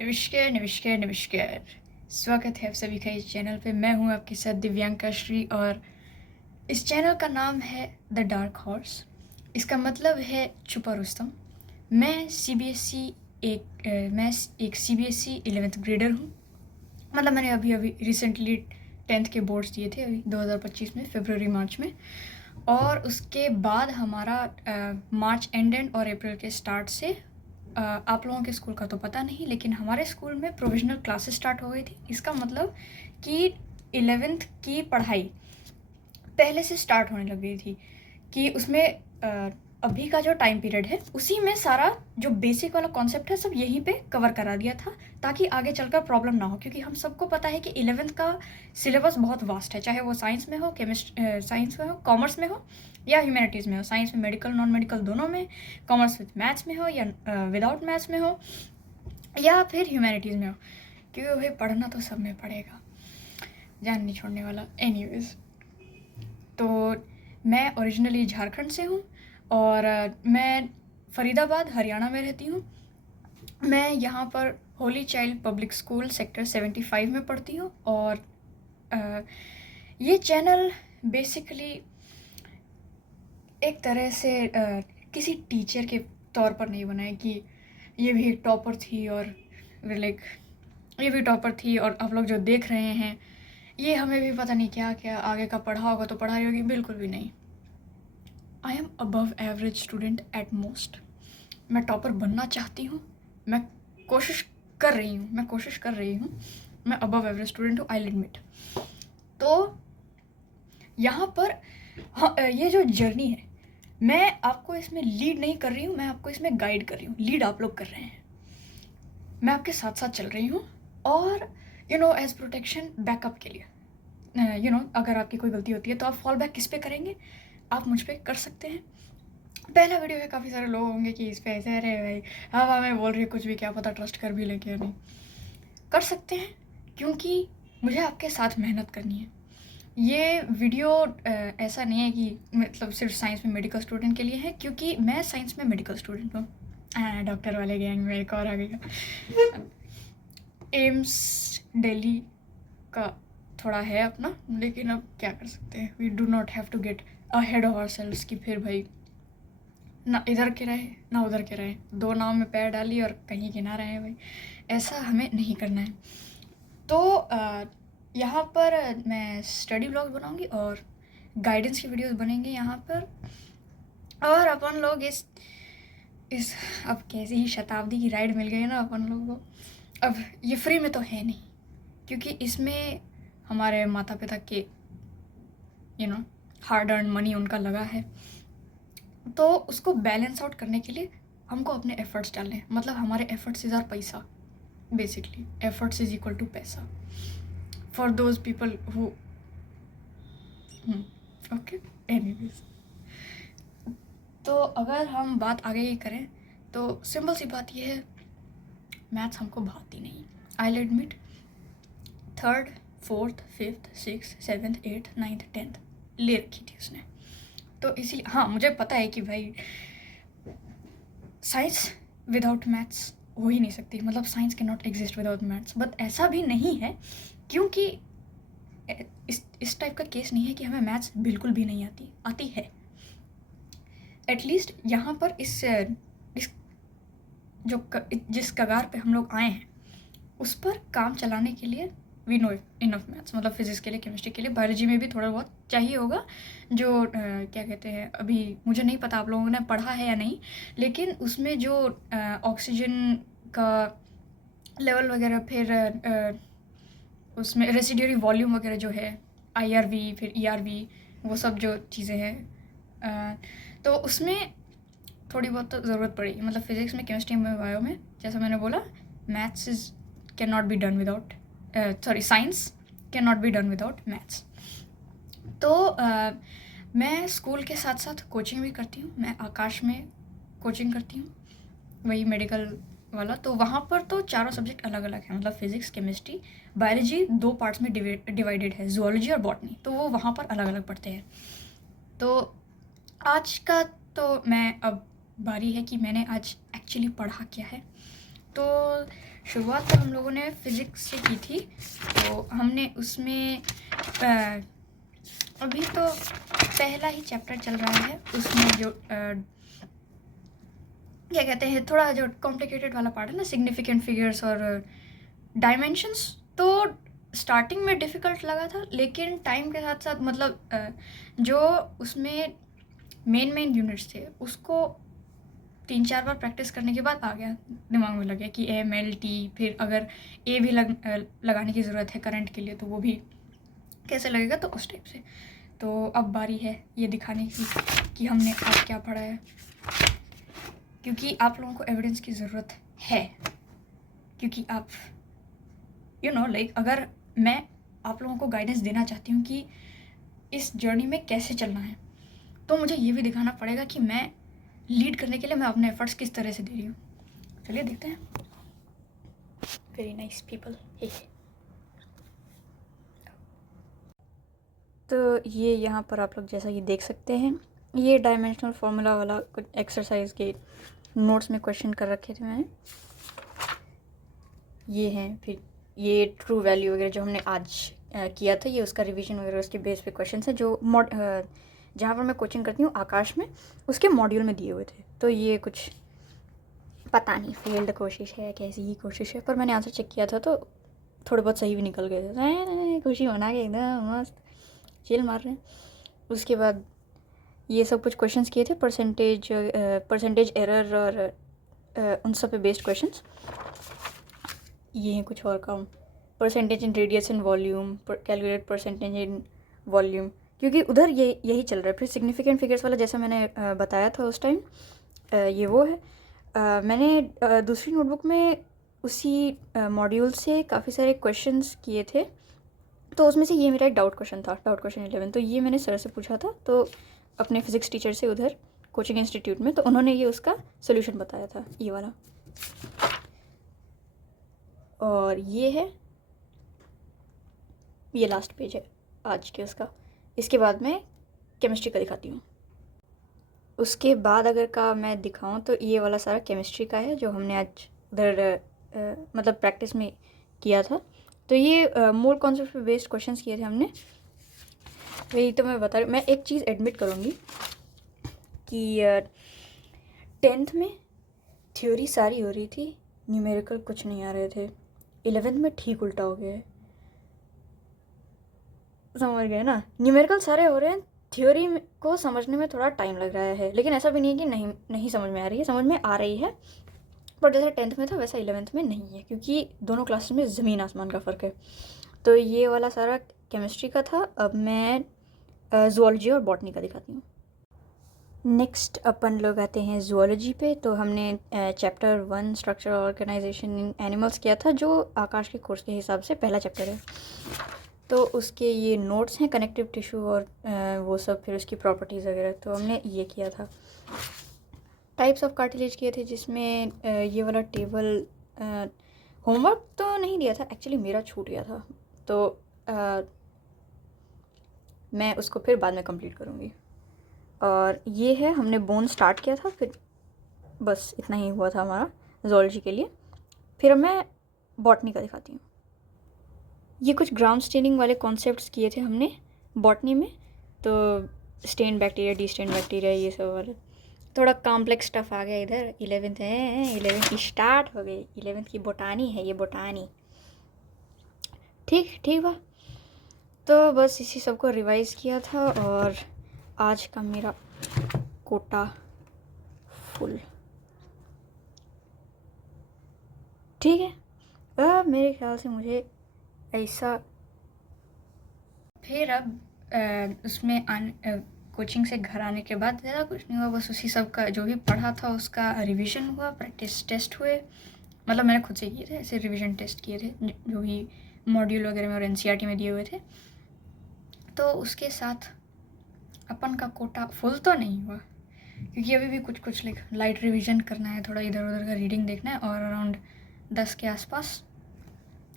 नमस्कार नमस्कार नमस्कार। स्वागत है आप सभी का इस चैनल पे। मैं हूँ आपके साथ दिव्यांका श्री और इस चैनल का नाम है द डार्क हॉर्स। इसका मतलब है छुपा रुस्तम। मैं एक सीबीएसई 11th ग्रेडर हूँ। मतलब मैंने अभी अभी रिसेंटली 10th के बोर्ड्स दिए थे, अभी 2025 में फरवरी मार्च में। और उसके बाद हमारा मार्च एंड और अप्रैल के स्टार्ट से आप लोगों के स्कूल का तो पता नहीं, लेकिन हमारे स्कूल में प्रोविजनल क्लासेस स्टार्ट हो गई थी। इसका मतलब कि 11th की पढ़ाई पहले से स्टार्ट होने लग गई थी कि उसमें अभी का जो टाइम पीरियड है उसी में सारा जो बेसिक वाला कॉन्सेप्ट है सब यहीं पे कवर करा दिया था, ताकि आगे चलकर प्रॉब्लम ना हो। क्योंकि हम सबको पता है कि 11th का सिलेबस बहुत वास्ट है, चाहे वो साइंस में हो, साइंस में हो, कॉमर्स में हो या ह्यूमैनिटीज़ में हो। साइंस में मेडिकल नॉन मेडिकल दोनों में, कॉमर्स विद मैथ्स में हो या विदाउट मैथ्स में हो, या फिर ह्यूमैनिटीज़ में हो। क्योंकि भाई पढ़ना तो सब में पड़ेगा, जान नहीं छोड़ने वाला। एनीवेज, तो मैं ओरिजिनली झारखंड से हूँ और मैं फरीदाबाद हरियाणा में रहती हूँ। मैं यहाँ पर Holi child public school sector 75 में पढ़ती हूँ। और ये चैनल बेसिकली एक तरह से किसी टीचर के तौर पर नहीं बना है कि ये भी एक टॉपर थी और लाइक ये भी टॉपर थी और आप लोग जो देख रहे हैं ये हमें भी पता नहीं क्या क्या आगे का पढ़ा होगा तो पढ़ाई होगी। बिल्कुल भी नहीं। I am above average student at most. मैं टॉपर बनना चाहती हूँ, मैं कोशिश कर रही हूँ। मैं अबव एवरेज स्टूडेंट हूँ, आई एडमिट। तो यहाँ पर ये जो जर्नी है, मैं आपको इसमें लीड नहीं कर रही हूँ, मैं आपको इसमें गाइड कर रही हूँ। लीड आप लोग कर रहे हैं, मैं आपके साथ साथ चल रही हूँ। और एज प्रोटेक्शन बैकअप के लिए अगर आपकी कोई गलती होती है तो आप फॉल बैक किस पे करेंगे? आप मुझ पर कर सकते हैं। पहला वीडियो है, काफ़ी सारे लोग होंगे कि इस पे ऐसे अरे भाई हाँ मैं बोल रही हूँ कुछ भी, क्या पता ट्रस्ट कर भी ले क्या नहीं। कर सकते हैं क्योंकि मुझे आपके साथ मेहनत करनी है। ये वीडियो ऐसा नहीं है कि मतलब सिर्फ साइंस में मेडिकल स्टूडेंट के लिए है, क्योंकि मैं साइंस में मेडिकल स्टूडेंट हूँ। डॉक्टर वाले गैंग में एक और आ गया। एम्स दिल्ली का थोड़ा है अपना, लेकिन अब क्या कर सकते हैं। We do not have to get ahead of ourselves कि फिर भाई ना इधर के रहे ना उधर के रहे, दो नाव में पैर डाली और कहीं के ना रहे भाई। ऐसा हमें नहीं करना है। तो यहाँ पर मैं स्टडी ब्लॉग बनाऊँगी और गाइडेंस की वीडियोस बनेंगे यहाँ पर। और अपन लोग इस अब कैसी ही शताब्दी की राइड मिल गई ना अपन लोगों को। अब ये फ्री में तो है नहीं, क्योंकि इसमें हमारे माता पिता के हार्ड अर्न मनी उनका लगा है। तो उसको बैलेंस आउट करने के लिए हमको अपने एफर्ट्स डालने हैं। मतलब हमारे एफर्ट्स इज़ आर पैसा। Basically efforts is equal to paisa for those people who okay. Anyways, तो अगर हम बात आगे की करें तो सिंपल सी बात यह है, मैथ्स हमको भाती नहीं। I admit 3rd 4th 5th 6th 7th 8th 9th 10th ले रखी थी उसने। तो इसीलिए हाँ मुझे पता है कि भाई साइंस विदाउट मैथ्स हो ही नहीं सकती। मतलब science can not exist without maths. But ऐसा भी नहीं है, क्योंकि इस टाइप का केस नहीं है कि हमें मैथ्स बिल्कुल भी नहीं आती है। एटलीस्ट यहाँ पर इस जिस कगार पे हम लोग आए हैं उस पर काम चलाने के लिए वी नो इनफ मैथ्स। मतलब फिजिक्स के लिए, केमिस्ट्री के लिए, बायोलॉजी में भी थोड़ा बहुत चाहिए होगा। जो क्या कहते हैं, अभी मुझे नहीं पता आप लोगों ने पढ़ा है या नहीं, लेकिन उसमें जो ऑक्सीजन का लेवल वगैरह, फिर उसमें रेसिड्यूरी वॉल्यूम वगैरह जो है, IRV फिर ERV, वो सब जो चीज़ें हैं, तो उसमें थोड़ी बहुत तो ज़रूरत पड़ेगी। मतलब फिज़िक्स में, केमिस्ट्री में, बायो में, जैसा मैंने बोला, maths is can not be done without science can not be done without maths. तो मैं स्कूल के साथ साथ कोचिंग भी करती हूँ। मैं आकाश में कोचिंग करती हूँ, वही मेडिकल वाला। तो वहाँ पर तो चारों सब्जेक्ट अलग अलग हैं। मतलब फिज़िक्स, केमिस्ट्री, बायोलॉजी 2 पार्ट्स में डिवाइडेड है, जूलॉजी और बॉटनी। तो वो वहाँ पर अलग अलग पढ़ते हैं। तो आज का तो मैं अब बारी है कि मैंने आज एक्चुअली पढ़ा क्या है। तो शुरुआत तो हम लोगों ने फिज़िक्स से की थी, तो हमने उसमें अभी तो पहला ही चैप्टर चल रहा है, उसमें जो क्या कहते हैं, थोड़ा जो कॉम्प्लिकेटेड वाला पार्ट है ना, सिग्निफिकेंट फिगर्स और डायमेंशंस, तो स्टार्टिंग में डिफ़िकल्ट लगा था, लेकिन टाइम के साथ साथ मतलब जो उसमें मेन यूनिट्स थे उसको 3-4 बार प्रैक्टिस करने के बाद आ गया, दिमाग में लग गया कि एम एल टी, फिर अगर ए भी लगाने की ज़रूरत है करंट के लिए तो वो भी कैसे लगेगा, तो उस टाइप से। तो अब बारी है ये दिखाने की कि हमने आज क्या पढ़ा है, क्योंकि आप लोगों को एविडेंस की ज़रूरत है, क्योंकि आप लाइक अगर मैं आप लोगों को गाइडेंस देना चाहती हूँ कि इस जर्नी में कैसे चलना है, तो मुझे ये भी दिखाना पड़ेगा कि मैं लीड करने के लिए मैं अपने एफर्ट्स किस तरह से दे रही हूँ। चलिए देखते हैं। Very nice people. तो ये यहाँ पर आप लोग जैसा कि देख सकते हैं, ये डायमेंशनल फार्मूला वाला कुछ एक्सरसाइज के नोट्स में क्वेश्चन कर रखे थे मैंने, ये हैं। फिर ये ट्रू वैल्यू वगैरह जो हमने आज किया था, ये उसका रिवीजन वगैरह उसके बेस पे क्वेश्चन है जो जहाँ पर मैं कोचिंग करती हूँ आकाश में, उसके मॉड्यूल में दिए हुए थे। तो ये कुछ पता नहीं फेल्ड कोशिश है कैसी ही कोशिश है, पर मैंने आंसर चेक किया था तो थोड़े बहुत सही भी निकल गए थे। खुशी मना के एकदम मस्त चिल मार रहे हैं। उसके बाद ये सब कुछ क्वेश्चंस किए थे, परसेंटेज एरर और उन सब पे बेस्ड क्वेश्चंस। ये हैं कुछ और काम, percentage in radius in volume, calculate percentage in volume, क्योंकि उधर यही चल रहा है। फिर सिग्निफिकेंट फिगर्स वाला जैसा मैंने बताया था उस टाइम, ये वो है। मैंने दूसरी नोटबुक में उसी मॉड्यूल से काफ़ी सारे क्वेश्चंस किए थे, तो उसमें से ये मेरा एक डाउट क्वेश्चन था, डाउट क्वेश्चन 11। तो ये मैंने सर से पूछा था, तो अपने फिज़िक्स टीचर से उधर कोचिंग इंस्टीट्यूट में, तो उन्होंने ये उसका सोल्यूशन बताया था, ये वाला। और ये है, ये लास्ट पेज है आज के उसका। इसके बाद मैं केमिस्ट्री का दिखाती हूँ। उसके बाद अगर का मैं दिखाऊं तो ये वाला सारा केमिस्ट्री का है जो हमने आज उधर मतलब प्रैक्टिस में किया था। तो ये मोर कॉन्सेप्ट पे बेस्ड क्वेश्चंस किए थे हमने। वही तो मैं बता रही हूँ। मैं एक चीज़ एडमिट करूँगी कि 10th में थ्योरी सारी हो रही थी, न्यूमेरिकल कुछ नहीं आ रहे थे। 11th में ठीक उल्टा हो गया है, समझ गए ना। न्यूमेरिकल सारे हो रहे हैं, थ्योरी को समझने में थोड़ा टाइम लग रहा है, लेकिन ऐसा भी नहीं है कि नहीं समझ में आ रही है, समझ में आ रही है। पर जैसे 10th में था वैसा 11th में नहीं है, क्योंकि दोनों क्लासेस में ज़मीन आसमान का फ़र्क है। तो ये वाला सारा केमिस्ट्री का था। अब मैं ज़ूलॉजी और बॉटनी का दिखाती हूँ। नेक्स्ट अपन लोग आते हैं ज़ूलॉजी पे। तो हमने चैप्टर 1 स्ट्रक्चर ऑर्गेनाइजेशन इन एनिमल्स किया था, जो आकाश के कोर्स के हिसाब से पहला चैप्टर है। तो उसके ये नोट्स हैं, कनेक्टिव टिश्यू और वो सब, फिर उसकी प्रॉपर्टीज़ वगैरह। तो हमने ये किया था। टाइप्स ऑफ कार्टिलेज किए थे, जिसमें ये वाला टेबल होमवर्क तो नहीं दिया था एक्चुअली, मेरा छूट गया था, तो मैं उसको फिर बाद में कंप्लीट करूँगी। और ये है, हमने बोन स्टार्ट किया था, फिर बस इतना ही हुआ था हमारा ज़ूलॉजी के लिए। फिर अब मैं बॉटनी का दिखाती हूँ। ये कुछ ग्राउंड स्टेनिंग वाले कॉन्सेप्ट्स किए थे हमने बॉटनी में। तो stain bacteria, D stain bacteria, ये सब वाले थोड़ा कॉम्प्लेक्स स्टफ आ गया इधर। 11th है, 11th की स्टार्ट हो गई, 11th की बोटानी है ये, बोटानी। ठीक बा। तो बस इसी सब को रिवाइज़ किया था, और आज का मेरा कोटा फुल। ठीक है, अब मेरे ख्याल से मुझे ऐसा फिर अब उसमें कोचिंग से घर आने के बाद ज़्यादा कुछ नहीं हुआ, बस उसी सब का जो भी पढ़ा था उसका रिवीजन हुआ, प्रैक्टिस टेस्ट हुए। मतलब मैंने खुद से किए थे, ऐसे रिवीजन टेस्ट किए थे जो भी मॉड्यूल वगैरह में और एनसीईआरटी में दिए हुए थे। तो उसके साथ अपन का कोटा फुल तो नहीं हुआ, क्योंकि अभी भी कुछ लाइट रिवीजन करना है, थोड़ा इधर उधर का रीडिंग देखना है, और अराउंड 10 के आसपास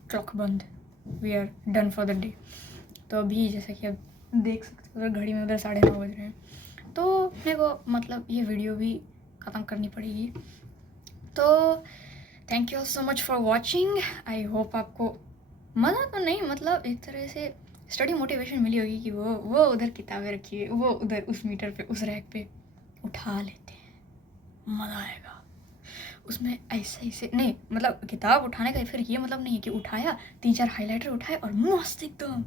क्लॉक बंद, we are done for the day. तो अभी जैसा कि अब देख सकते हो, उधर घड़ी में उधर 9:30 बज रहे हैं, तो अपने को मतलब ये वीडियो भी ख़त्म करनी पड़ेगी। तो thank you so much for watching. I hope आपको मज़ा तो नहीं, मतलब एक तरह से स्टडी मोटिवेशन मिली होगी कि वो उधर किताबें रखी है, वो उधर उस मीटर पे उस रैक पे उठा लेते हैं, मज़ा आएगा उसमें। ऐसे ऐसे नहीं, मतलब किताब उठाने का फिर ये मतलब नहीं है कि उठाया 3-4 हाइलाइटर उठाए और मस्त एकदम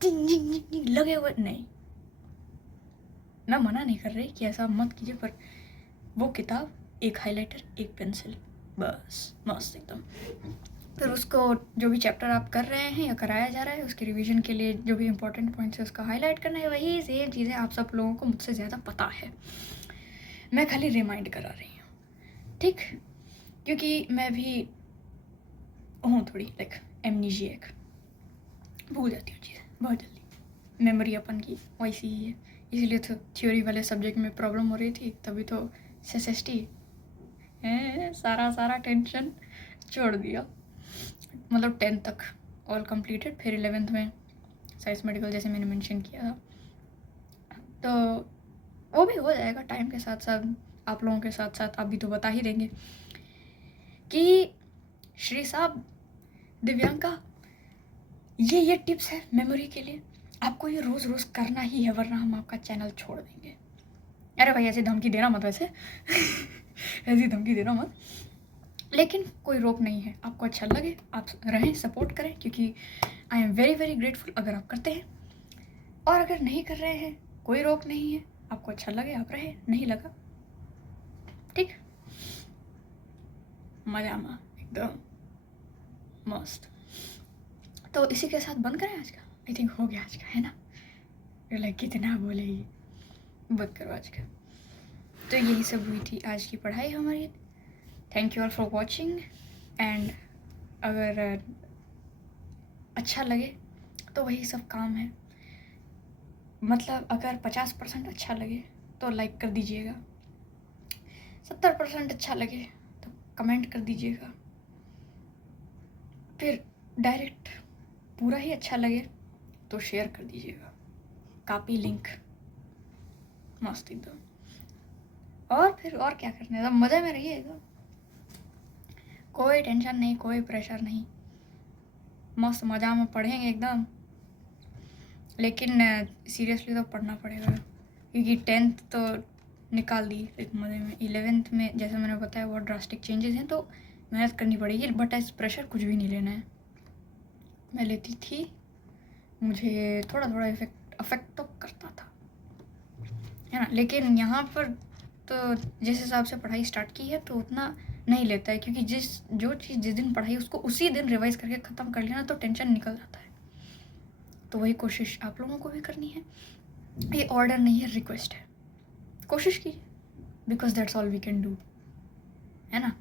टिंग टिंग टिंग टिंग लगे हुए, नहीं। मैं मना नहीं कर रही कि ऐसा मत कीजिए, पर वो किताब, एक हाइलाइटर, एक पेंसिल, बस मस्त एकदम। फिर उसको जो भी चैप्टर आप कर रहे हैं या कराया जा रहा है उसके रिवीजन के लिए जो भी इंपॉर्टेंट पॉइंट्स है उसका हाईलाइट करना है। वही सेम चीज़ें आप सब लोगों को मुझसे ज़्यादा पता है, मैं खाली रिमाइंड करा रही हूँ, ठीक? क्योंकि मैं भी हूँ थोड़ी लाइक एमनीजिएक, भूल जाती हूँ चीज़ें बहुत जल्दी। मेमोरी अपन की वैसी ही है, इसीलिए तो थ्योरी वाले सब्जेक्ट में प्रॉब्लम हो रही थी, तभी तो SST सारा टेंशन छोड़ दिया। मतलब 10th तक ऑल कंप्लीटेड, फिर 11th में साइंस मेडिकल जैसे मैंने मेंशन किया था, तो वो भी हो जाएगा टाइम के साथ साथ। आप लोगों के साथ साथ आप भी तो बता ही देंगे कि श्री साहब, दिव्यांका, ये टिप्स है मेमोरी के लिए, आपको ये रोज़ रोज़ करना ही है, वरना हम आपका चैनल छोड़ देंगे। अरे भाई ऐसी धमकी देना मत वैसे ऐसी धमकी देना मत, लेकिन कोई रोक नहीं है। आपको अच्छा लगे आप रहें, सपोर्ट करें, क्योंकि I am very very grateful अगर आप करते हैं, और अगर नहीं कर रहे हैं कोई रोक नहीं है। आपको अच्छा लगे आप रहे, नहीं लगा ठीक, मजा में एकदम मस्त। तो इसी के साथ बंद करें आज का, आई थिंक हो गया आज का, है ना? लाइक कितना बोलेगी, बंद करो आज का। तो यही सब हुई थी आज की पढ़ाई हमारी। Thank you all for watching, and अगर अच्छा लगे तो वही सब काम है। मतलब अगर 50% अच्छा लगे तो लाइक कर दीजिएगा, 70% अच्छा लगे तो कमेंट कर दीजिएगा, फिर डायरेक्ट पूरा ही अच्छा लगे तो शेयर कर दीजिएगा, कॉपी लिंक मस्त एकदम। और फिर और क्या करना है, मज़े में रहिए एकदम, कोई टेंशन नहीं, कोई प्रेशर नहीं, मस्त मज़ा में पढ़ेंगे एकदम। लेकिन सीरियसली तो पढ़ना पड़ेगा, क्योंकि 10th तो निकाल दी एक मज़े में। 11th में जैसे मैंने बताया बहुत ड्रास्टिक चेंजेस हैं, तो मेहनत करनी पड़ेगी, बट एज प्रेशर कुछ भी नहीं लेना है। मैं लेती थी, मुझे थोड़ा थोड़ा अफेक्ट तो करता था, है ना, लेकिन यहाँ पर तो जिस हिसाब से पढ़ाई स्टार्ट की है तो उतना नहीं लेता है, क्योंकि जो चीज़ जिस दिन पढ़ाई उसको उसी दिन रिवाइज करके ख़त्म कर लेना तो टेंशन निकल जाता है। तो वही कोशिश आप लोगों को भी करनी है, ये ऑर्डर नहीं है, रिक्वेस्ट है, कोशिश कीजिए, because that's all we can do, है ना?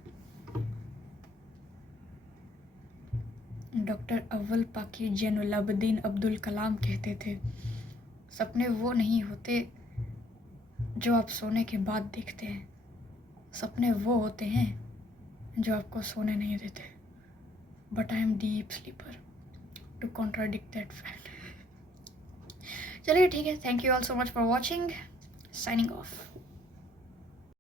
डॉक्टर अव्वल पाकिर जैनुलाब्दीन अब्दुल कलाम कहते थे, सपने वो नहीं होते जो आप सोने के बाद देखते हैं, सपने वो होते हैं जो आपको सोने नहीं देते। But I am deep sleeper to contradict that fact. चलिए ठीक है, thank you all so much for watching, signing of.